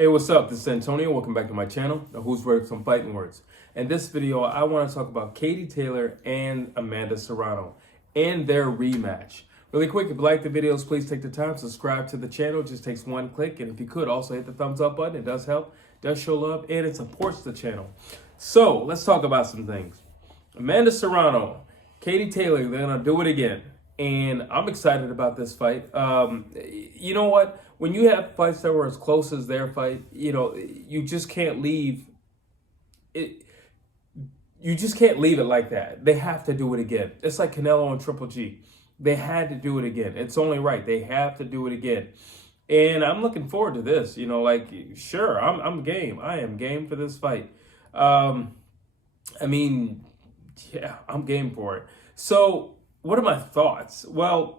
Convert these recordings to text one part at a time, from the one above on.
Hey, what's up? This is Antonio. Welcome back to my channel, the Who's Ready for Some Fighting Words. In this video, I want to talk about Katie Taylor and Amanda Serrano and their rematch. Really quick, if you like the videos, please take the time to subscribe to the channel. It just takes one click. And if you could, also hit the thumbs up button. It does help, does show love, and it supports the channel. So, let's talk about some things. Amanda Serrano, Katie Taylor, they're going to do it again. And I'm excited about this fight. You know what? When you have fights that were as close as their fight, you just can't leave it. You just can't leave it like that. They have to do it again. It's like Canelo and Triple G. They had to do it again. It's only right. They have to do it again. And I'm looking forward to this. Sure, I'm game. I am game for this fight. I'm game for it. So, what are my thoughts? Well,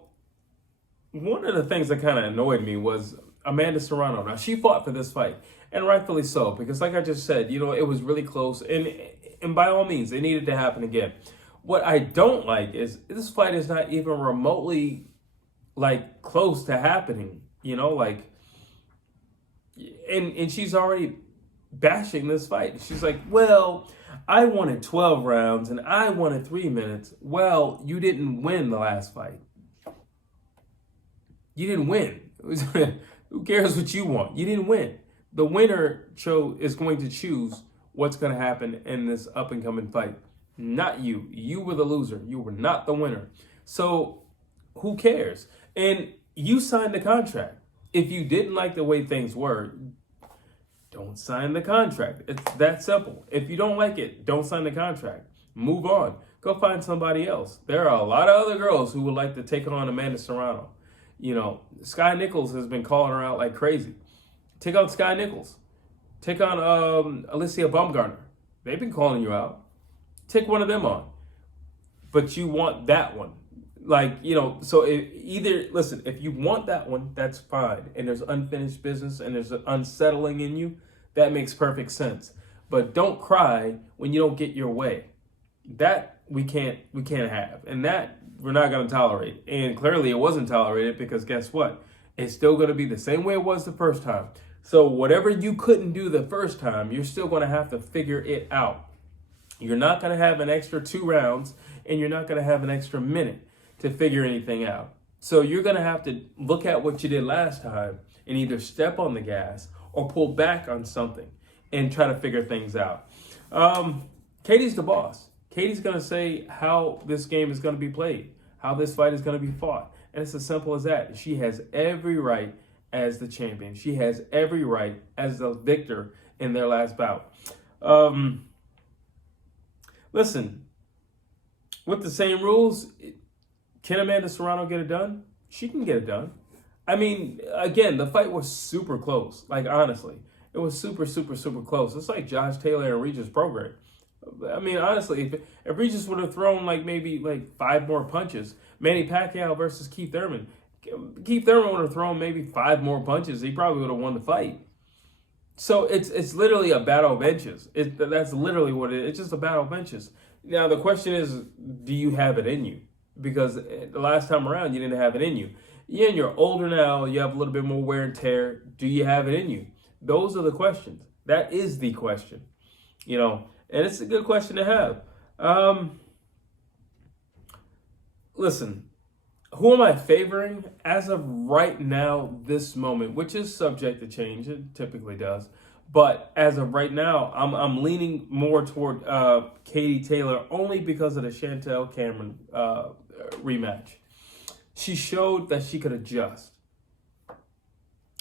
one of the things that kind of annoyed me was Amanda Serrano. Now, she fought for this fight, and rightfully so, because like I just said, it was really close, and by all means, it needed to happen again. What I don't like is this fight is not even remotely, close to happening, and she's already bashing this fight. She's like, well, I wanted 12 rounds and I wanted 3 minutes. Well, you didn't win the last fight. You didn't win. Who cares what you want? You didn't win. The winner is going to choose what's going to happen in this up-and-coming fight. Not you. You were the loser. You were not the winner. So who cares? And you signed the contract. If you didn't like the way things were, don't sign the contract. It's that simple. If you don't like it, don't sign the contract. Move on. Go find somebody else. There are a lot of other girls who would like to take on Amanda Serrano. Sky Nichols has been calling her out like crazy. Take on Sky Nichols. Take on Alicia Baumgartner. They've been calling you out. Take one of them on. But you want that one. So if you want that one, that's fine. And there's unfinished business and there's an unsettling in you, that makes perfect sense. But don't cry when you don't get your way. That we can't have. And that we're not going to tolerate. And clearly it wasn't tolerated because guess what? It's still going to be the same way it was the first time. So whatever you couldn't do the first time, you're still going to have to figure it out. You're not going to have an extra 2 rounds and you're not going to have an extra minute to figure anything out. So you're going to have to look at what you did last time and either step on the gas or pull back on something and try to figure things out. Katie's the boss. Katie's going to say how this game is going to be played, how this fight is going to be fought. And it's as simple as that. She has every right as the champion. She has every right as the victor in their last bout. Listen, with the same rules, can Amanda Serrano get it done? She can get it done. Again, the fight was super close. Honestly, it was super, super, super close. It's like Josh Taylor and Regis Prograis. Honestly, if Regis would have thrown maybe 5 more punches, Manny Pacquiao versus Keith Thurman, Keith Thurman would have thrown maybe 5 more punches. He probably would have won the fight. So it's literally a battle of inches. That's literally what it is. It's just a battle of inches. Now, the question is, do you have it in you? Because the last time around, you didn't have it in you. Yeah, and you're older now. You have a little bit more wear and tear. Do you have it in you? Those are the questions. That is the question. And it's a good question to have. Listen, who am I favoring? As of right now, this moment, which is subject to change, it typically does. But as of right now, I'm leaning more toward Katie Taylor only because of the Chantel Cameron rematch. She showed that she could adjust.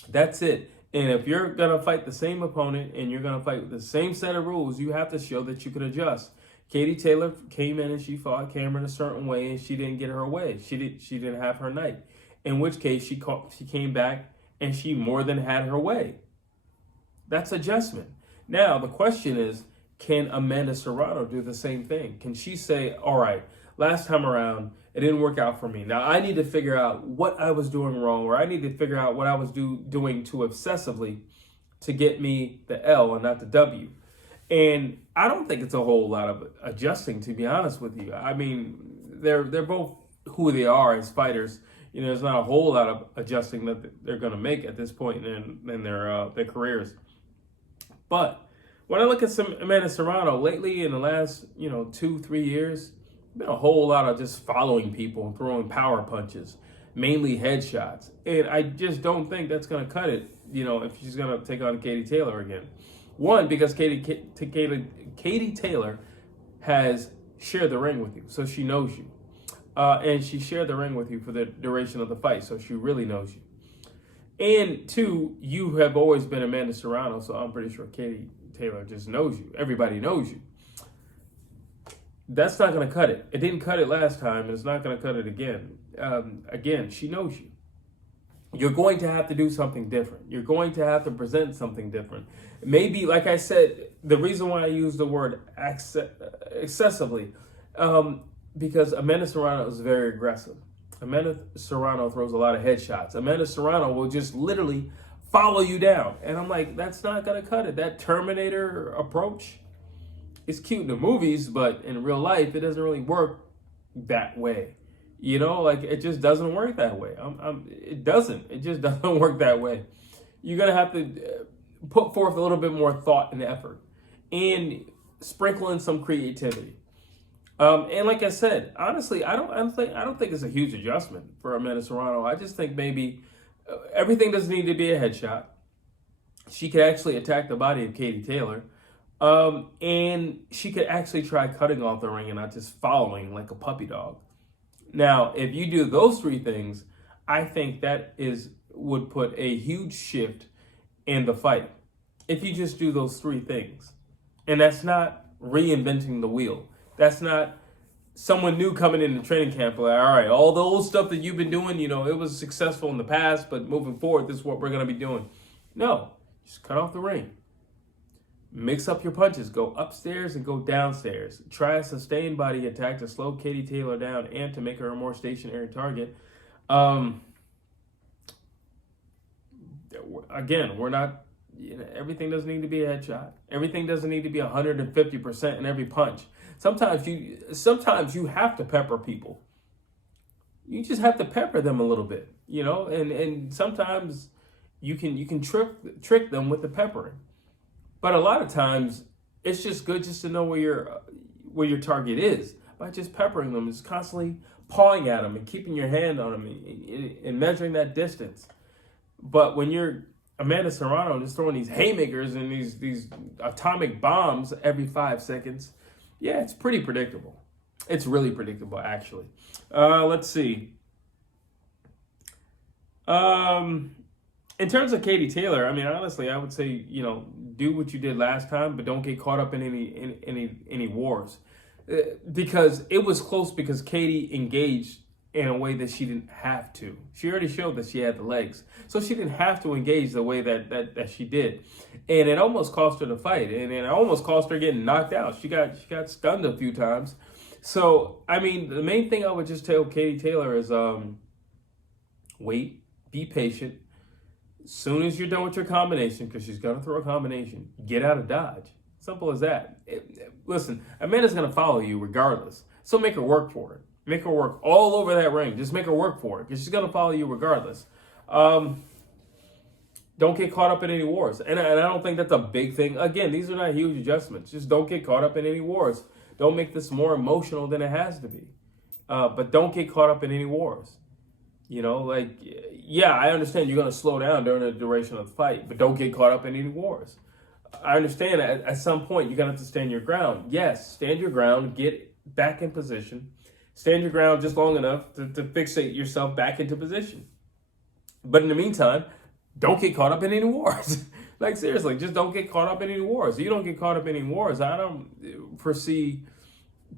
That's it. And if you're going to fight the same opponent and you're going to fight with the same set of rules, you have to show that you could adjust. Katie Taylor came in and she fought Cameron a certain way and she didn't get her way. She didn't have her night. In which case she came back and she more than had her way. That's adjustment. Now, the question is, can Amanda Serrano do the same thing? Can she say, all right, last time around, it didn't work out for me. Now, I need to figure out what I was doing wrong, or I need to figure out what I was doing too obsessively to get me the L and not the W. And I don't think it's a whole lot of adjusting, to be honest with you. They're both who they are as fighters. there's not a whole lot of adjusting that they're going to make at this point in their careers. But when I look at some Amanda Serrano lately in the last 2-3 years, been a whole lot of just following people and throwing power punches, mainly headshots, and I just don't think that's going to cut it. If she's going to take on Katie Taylor again. One, because Katie Taylor has shared the ring with you, so she knows you. And she shared the ring with you for the duration of the fight, so she really knows you. And two, you have always been Amanda Serrano, so I'm pretty sure Katie Taylor just knows you. Everybody knows you. That's not going to cut it. It didn't cut it last time, and it's not going to cut it again. Again, she knows you. You're going to have to do something different. You're going to have to present something different. Maybe, like I said, the reason why I use the word excessively, because Amanda Serrano is very aggressive. Amanda Serrano throws a lot of headshots. Amanda Serrano will just literally follow you down. And I'm like, that's not going to cut it. That Terminator approach is cute in the movies, but in real life, it doesn't really work that way. It just doesn't work that way. It doesn't. It just doesn't work that way. You're going to have to put forth a little bit more thought and effort and sprinkle in some creativity. And like I said, honestly, I don't think it's a huge adjustment for Amanda Serrano. I just think maybe everything doesn't need to be a headshot. She could actually attack the body of Katie Taylor. And she could actually try cutting off the ring and not just following like a puppy dog. Now, if you do those three things, I think that would put a huge shift in the fight. If you just do those three things. And that's not reinventing the wheel. That's not someone new coming into training camp like, all right, all the old stuff that you've been doing, it was successful in the past, but moving forward, this is what we're going to be doing. No, just cut off the ring. Mix up your punches. Go upstairs and go downstairs. Try a sustained body attack to slow Katie Taylor down and to make her a more stationary target. Again, we're not, everything doesn't need to be a headshot. Everything doesn't need to be 150% in every punch. Sometimes you have to pepper people. You just have to pepper them a little bit, and sometimes you can trick them with the peppering. But a lot of times, it's just good just to know where your target is by just peppering them, just constantly pawing at them and keeping your hand on them and measuring that distance. But when you're Amanda Serrano just throwing these haymakers and these atomic bombs every 5 seconds, yeah, it's pretty predictable. It's really predictable, actually. Let's see. In terms of Katie Taylor, I mean, honestly, I would say, do what you did last time, but don't get caught up in any wars. Because it was close because Katie engaged in a way that she didn't have to. She already showed that she had the legs. So she didn't have to engage the way that she did. And it almost cost her the fight. And it almost cost her getting knocked out. She got stunned a few times. So, I mean, the main thing I would just tell Katie Taylor is wait, be patient. As soon as you're done with your combination, because she's going to throw a combination, get out of Dodge. Simple as that. Listen, Amanda's going to follow you regardless. So make her work for it. Make her work all over that ring. Just make her work for it because she's going to follow you regardless. Don't get caught up in any wars. And I don't think that's a big thing. Again, these are not huge adjustments. Just don't get caught up in any wars. Don't make this more emotional than it has to be. But don't get caught up in any wars. Yeah, I understand you're going to slow down during the duration of the fight, but don't get caught up in any wars. I understand at some point you're going to have to stand your ground. Yes, stand your ground, get back in position. Stand your ground just long enough to fixate yourself back into position. But in the meantime, don't get caught up in any wars. Like, seriously, just don't get caught up in any wars. If you don't get caught up in any wars, I don't foresee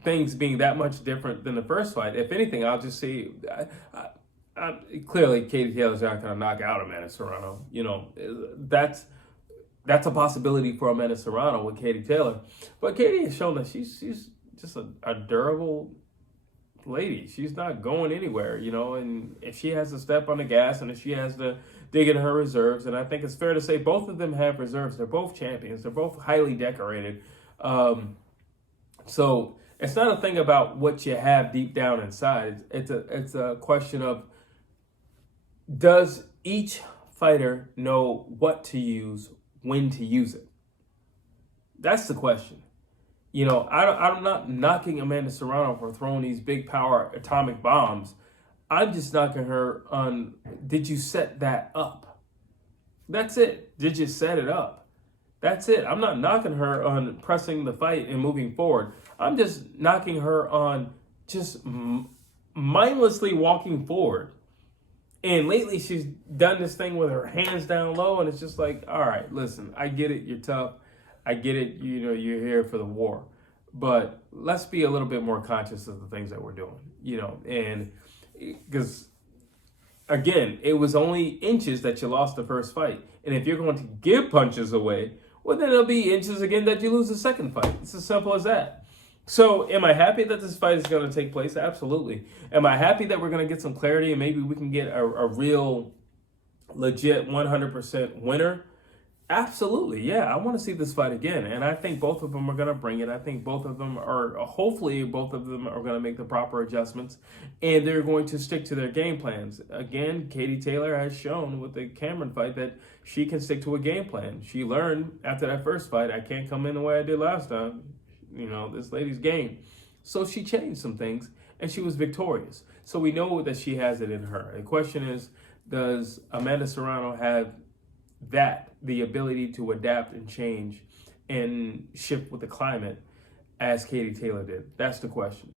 things being that much different than the first fight. If anything, I'll just say, clearly, Katie Taylor's not going to knock out Amanda Serrano. That's a possibility for Amanda Serrano with Katie Taylor. But Katie has shown that she's just a durable lady. She's not going anywhere, and if she has to step on the gas and if she has to dig in her reserves, and I think it's fair to say both of them have reserves. They're both champions. They're both highly decorated. So it's not a thing about what you have deep down inside. It's a question of Does each fighter know what to use, when to use it? That's the question. I'm not knocking Amanda Serrano for throwing these big power atomic bombs. I'm just knocking her on, did you set that up? That's it. Did you set it up? That's it. I'm not knocking her on pressing the fight and moving forward. I'm just knocking her on just mindlessly walking forward. And lately she's done this thing with her hands down low, and it's just like, all right, listen, I get it, you're tough. I get it, you're here for the war. But let's be a little bit more conscious of the things that we're doing, and because again, it was only inches that you lost the first fight. And if you're going to give punches away, well, then it'll be inches again that you lose the second fight. It's as simple as that. So, am I happy that this fight is going to take place? Absolutely. Am I happy that we're going to get some clarity and maybe we can get a real, legit 100% winner? Absolutely. Yeah, I want to see this fight again. And I think both of them are going to bring it. I think hopefully, both of them are going to make the proper adjustments and they're going to stick to their game plans. Again, Katie Taylor has shown with the Cameron fight that she can stick to a game plan. She learned after that first fight, I can't come in the way I did last time. This lady's game. So she changed some things and she was victorious. So we know that she has it in her. The question is, does Amanda Serrano have the ability to adapt and change and shift with the climate as Katie Taylor did? That's the question.